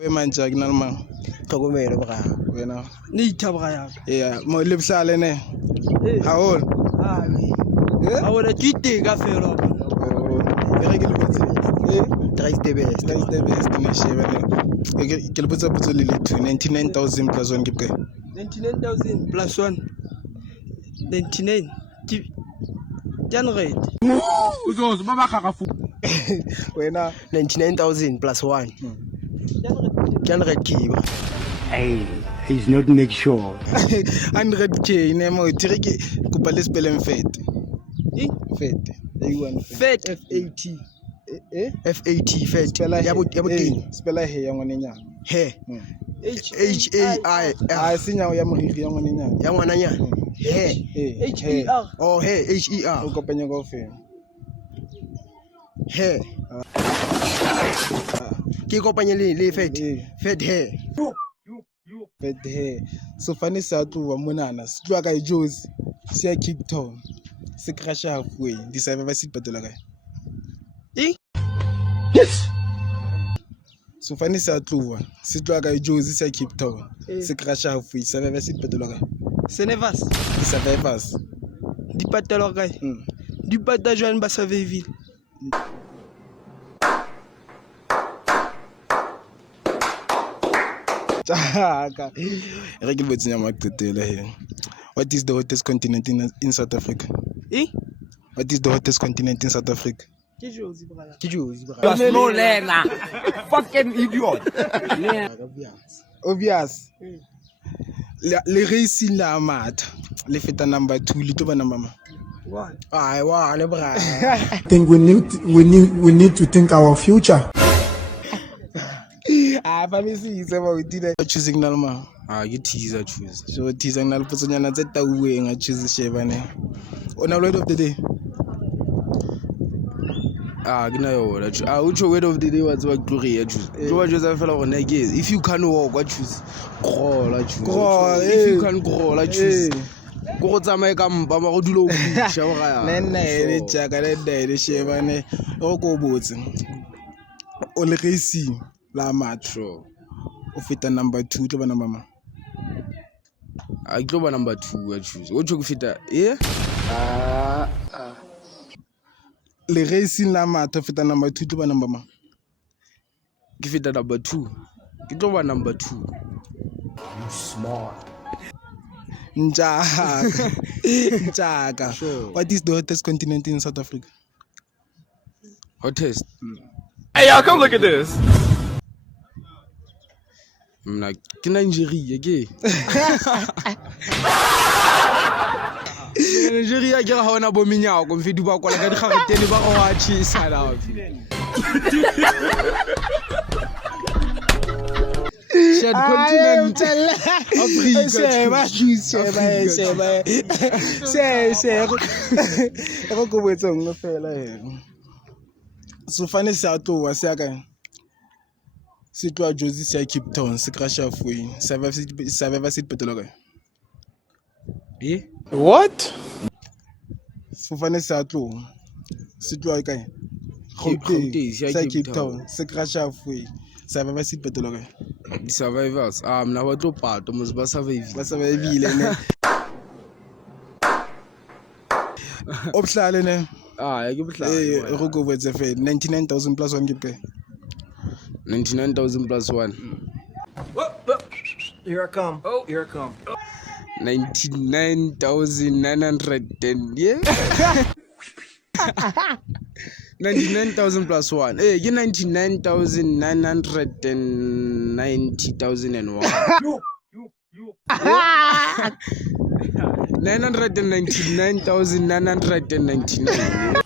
We manja ginalma. Tlhokomelo bra. Wena. Ni ithabra ya. Yeah, mo lebsale ne. How old? Ha ona tite ka felo. Re ke le botse. Try the best. Try the best ne shebane. Ke le botse botse le 99,000 plus 1 ke bokae? 99,000 plus 1. 99. January. Uzozo baba khakafu. Wena 99,000 plus 1. January kiba. Hey, he's not make sure. 100k ne mo tireke kupa le spelling fete. Fete. Fet FAT. FAT fet. Ya boteng. Spela he ya ngwanenyana. He. HAI. A senya ya moriri ya ngwanenyana. Ya ngwananyana. He. HER. Oh he HER. O kopanya go fe. He. Ke kopanya le fet. Fet he. Fet he. So fane sa tloa monana. Se tloa ka Jozi. Se ya Cape Town. Se crasha halfway. Di server se patela kae? Yes. So fane sa tloa. Se tloa ka Jozi se ya Cape Town. Se crasha halfway. Server se patela kae? Senevas. Di survivors. Di patela kae? Di patela jwang ba survival? Chaka. Re ke botsenya maqetela he. What is the hottest continent in South Africa? What is the hottest continent in South Africa? Ke Jozi bra. No Lena. Fucking idiot. Obvious. Le racing la matha. Le feta number 2 le toba number ma. One. Ai wa le bra. I think we need to think our future. Famisi se ba utile choosing nalma. You teaser choose. So teaser nal potsonyana tse tauweng a choose shebane. Ona word of the day. Gina yo which word of the day was what glory ya choose. Jo just I feel like again. If you can walk, what choose? Crawl, I choose. If you can crawl, I choose. Go tsamaye ka mpa ma go dilo o busha o ga ya. Nene le tjaka le dai shebane. O go botse. O le racing la matho. O feta number 2 tlo ba number ma. I go by number 2 I choose. What you fit yeah? Le racing la matho feta number 2 tlo ba number ma. Ke feta number 2. Ke tlo ba number 2. You smart. Njaka. Sure. What is the hottest continent in South Africa? Hottest. Hey y'all, come look at this. Mna ke Nigeria ke. Nigeria ke ga hona bo menyao go mfedi ba kwala ka digagetele ba go wa tshisa la. Shared continent. Africa. Se go go botsong fela he. So fane se a tloa se ya kae? Se tloa Jozi se ya Cape Town se crasha halfway. Survivor se petelo kae? What? So fane se a tloa. Se tloa kae? Gauteng, se ya Cape Town se crasha halfway. Survivor se petelo kae? The survivors. Mna ba tlo pato mo ba survive. Ba survivile ne. Obhlale ne. Ya ke bohlale. Go go botse fe 99,000 plus 1 ke bokae? 99,000 plus 1. Here I come. Oh, here I come. 99,910 yeah. 99,000 plus 1. Hey, get 99,990,001. 999,999.